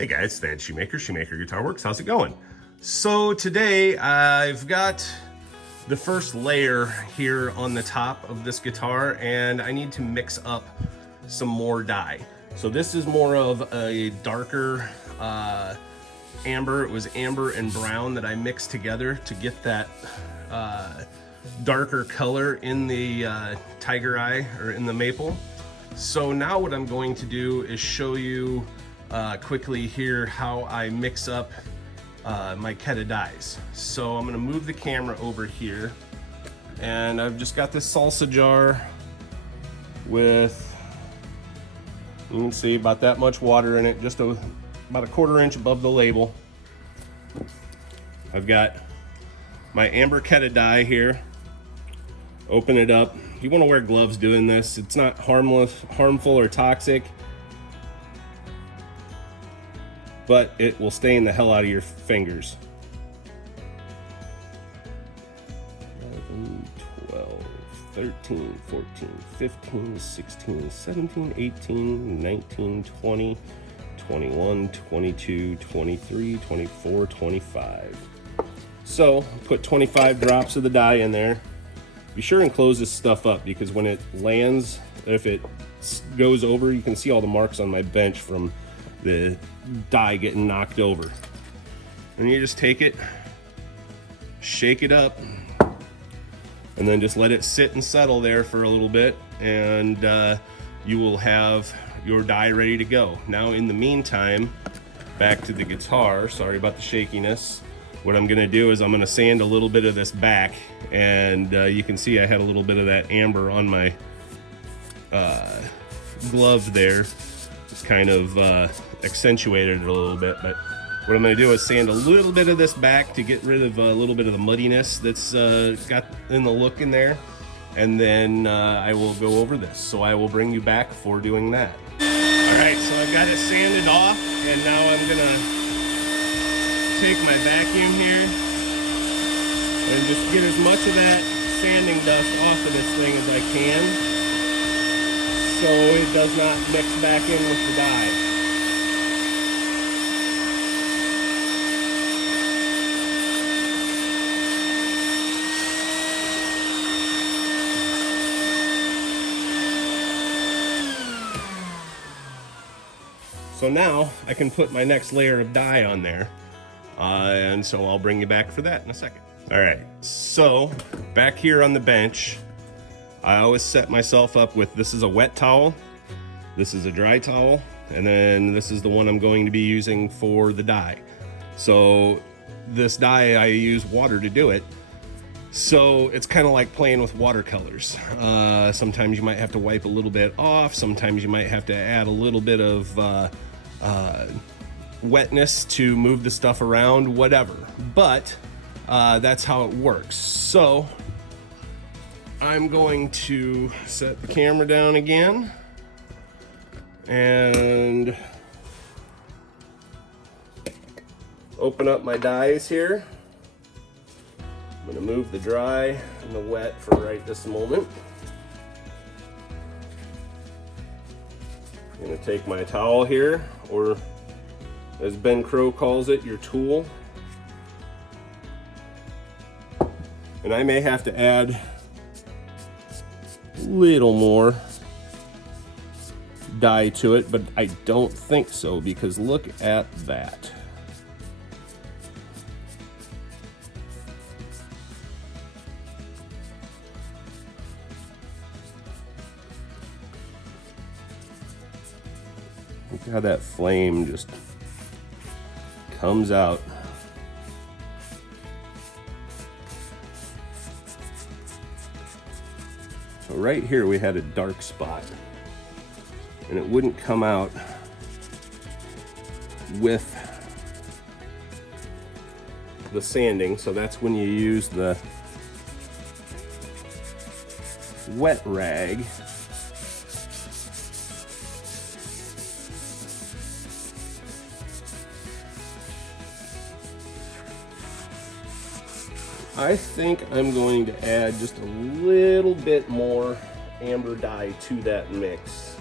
Hey guys, Thad Shoemaker, Shoemaker Guitar Works. How's it going? So today I've got the first layer here on the top of this guitar and I need to mix up some more dye. So this is more of a darker amber. It was amber and brown that I mixed together to get that darker color in the tiger eye or in the maple. So now what I'm going to do is show you quickly here how I mix up my KEDA dyes. So I'm going to move the camera over here and I've just got this salsa jar with, you can see, about that much water in it, just about a 1/4 inch above the label. I've got my amber KEDA dye here. Open it up. You want to wear gloves doing this. It's not harmful or toxic, but it will stain the hell out of your fingers. 11, 12, 13, 14, 15, 16, 17, 18, 19, 20, 21, 22, 23, 24, 25. So put 25 drops of the dye in there. Be sure and close this stuff up because when it lands, if it goes over, you can see all the marks on my bench from the dye getting knocked over. And you just take it, shake it up, and then just let it sit and settle there for a little bit, and you will have your dye ready to go. Now in the meantime, back to the guitar. Sorry about the shakiness. What I'm gonna do is I'm gonna sand a little bit of this back, and you can see I had a little bit of that amber on my glove there. It's kind of accentuated it a little bit, but what I'm gonna do is sand a little bit of this back to get rid of a little bit of the muddiness that's got in the look in there, and then I will go over this. So I will bring you back for doing that. All right, so I've got it sanded off, and now I'm gonna take my vacuum here and just get as much of that sanding dust off of this thing as I can so it does not mix back in with the dye. So now I can put my next layer of dye on there. And so I'll bring you back for that in a second. All right, so back here on the bench, I always set myself up with, this is a wet towel, this is a dry towel, and then this is the one I'm going to be using for the dye. So this dye, I use water to do it. So it's kind of like playing with watercolors. Sometimes you might have to wipe a little bit off, sometimes you might have to add a little bit of wetness to move the stuff around, whatever, but that's how it works. So I'm going to set the camera down again and open up my dyes here. I'm going to move the dry and the wet for right this moment. I'm going to take my towel here, or as Ben Crow calls it, your tool. And I may have to add a little more dye to it, but I don't think so, because look at that. Look how that flame just comes out. So right here we had a dark spot, and it wouldn't come out with the sanding, so that's when you use the wet rag. I think I'm going to add just a little bit more amber dye to that mix.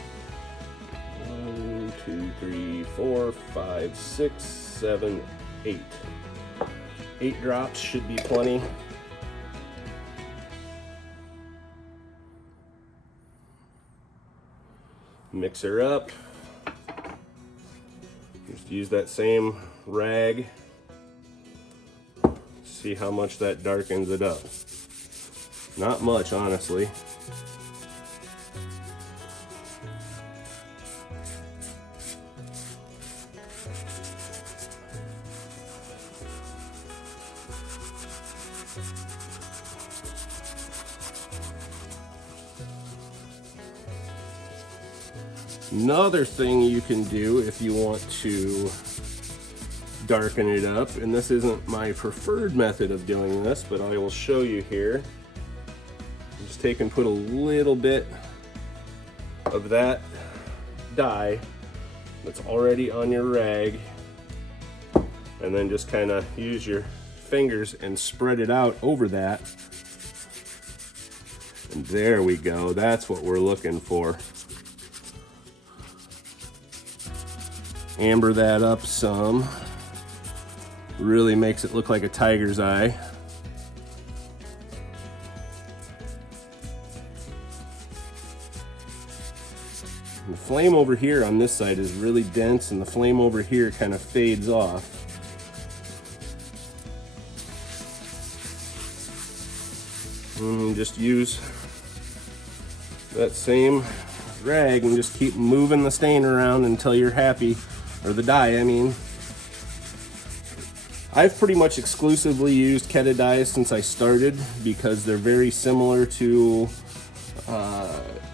1, 2, 3, 4, 5, 6, 7, 8. 8 drops should be plenty. Mix her up. Just use that same rag. See how much that darkens it up. Not much, honestly. Another thing you can do if you want to darken it up, and this isn't my preferred method of doing this, but I will show you here. Just take and put a little bit of that dye that's already on your rag, and then just kind of use your fingers and spread it out over that. And there we go, that's what we're looking for. Amber that up some. Really makes it look like a tiger's eye. The flame over here on this side is really dense, and the flame over here kind of fades off. And just use that same rag and just keep moving the stain around until you're happy. Or the dye, I mean. I've pretty much exclusively used KEDA Dyes since I started because they're very similar to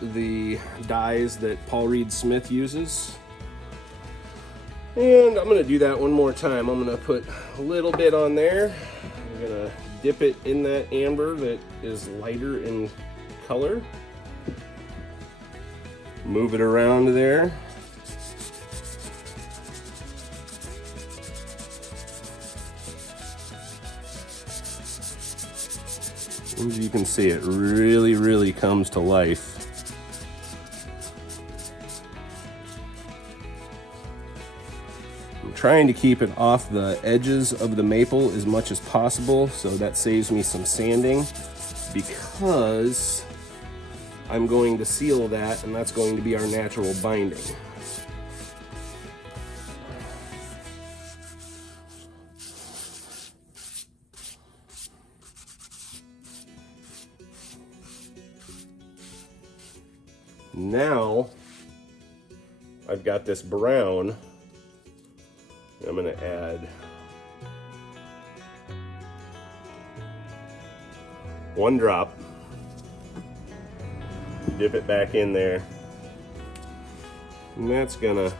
the dyes that Paul Reed Smith uses. And I'm gonna do that one more time. I'm gonna put a little bit on there. I'm gonna dip it in that amber that is lighter in color. Move it around there. As you can see, it really comes to life. I'm trying to keep it off the edges of the maple as much as possible, so that saves me some sanding, because I'm going to seal that, and that's going to be our natural binding. Now I've got this brown. I'm going to add 1 drop. Dip it back in there. And that's going to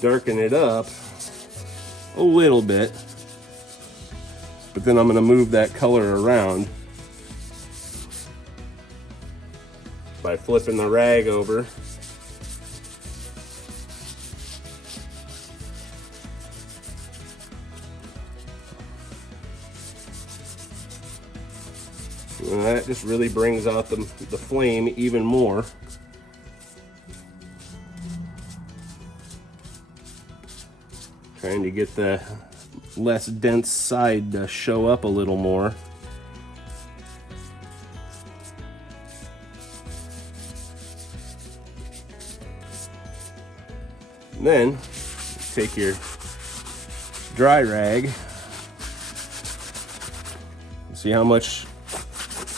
darken it up a little bit. But then I'm going to move that color around by flipping the rag over. And that just really brings out the flame even more. Trying to get the less dense side to show up a little more. And then take your dry rag, see how much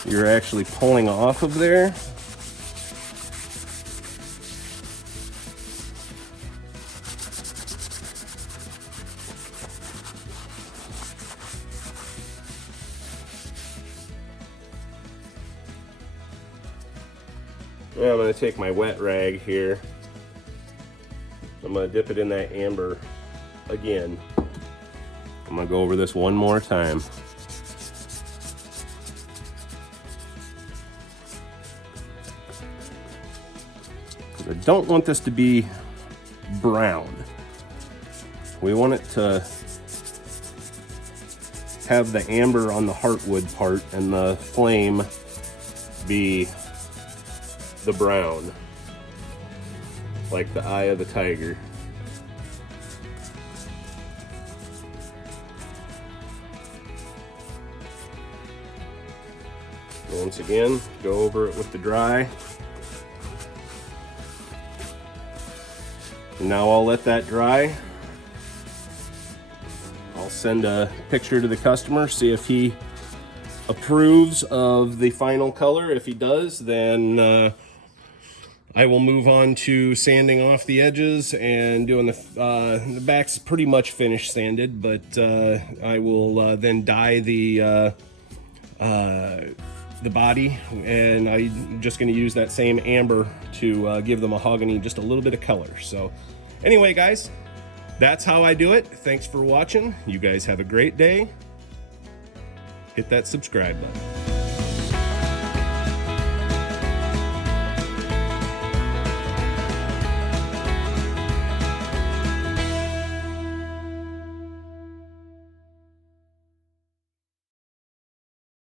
you're actually pulling off of there. Now I'm going to take my wet rag here. I'm going to dip it in that amber again. I'm going to go over this one more time. I don't want this to be brown. We want it to have the amber on the heartwood part and the flame be the brown, like the eye of the tiger. Once again, go over it with the dry. Now I'll let that dry. I'll send a picture to the customer, see if he approves of the final color. If he does, then I will move on to sanding off the edges and doing the back's pretty much finished sanded, but I will then dye the body, and I'm just going to use that same amber to give the mahogany just a little bit of color. So anyway, guys, that's how I do it. Thanks for watching. You guys have a great day. Hit that subscribe button.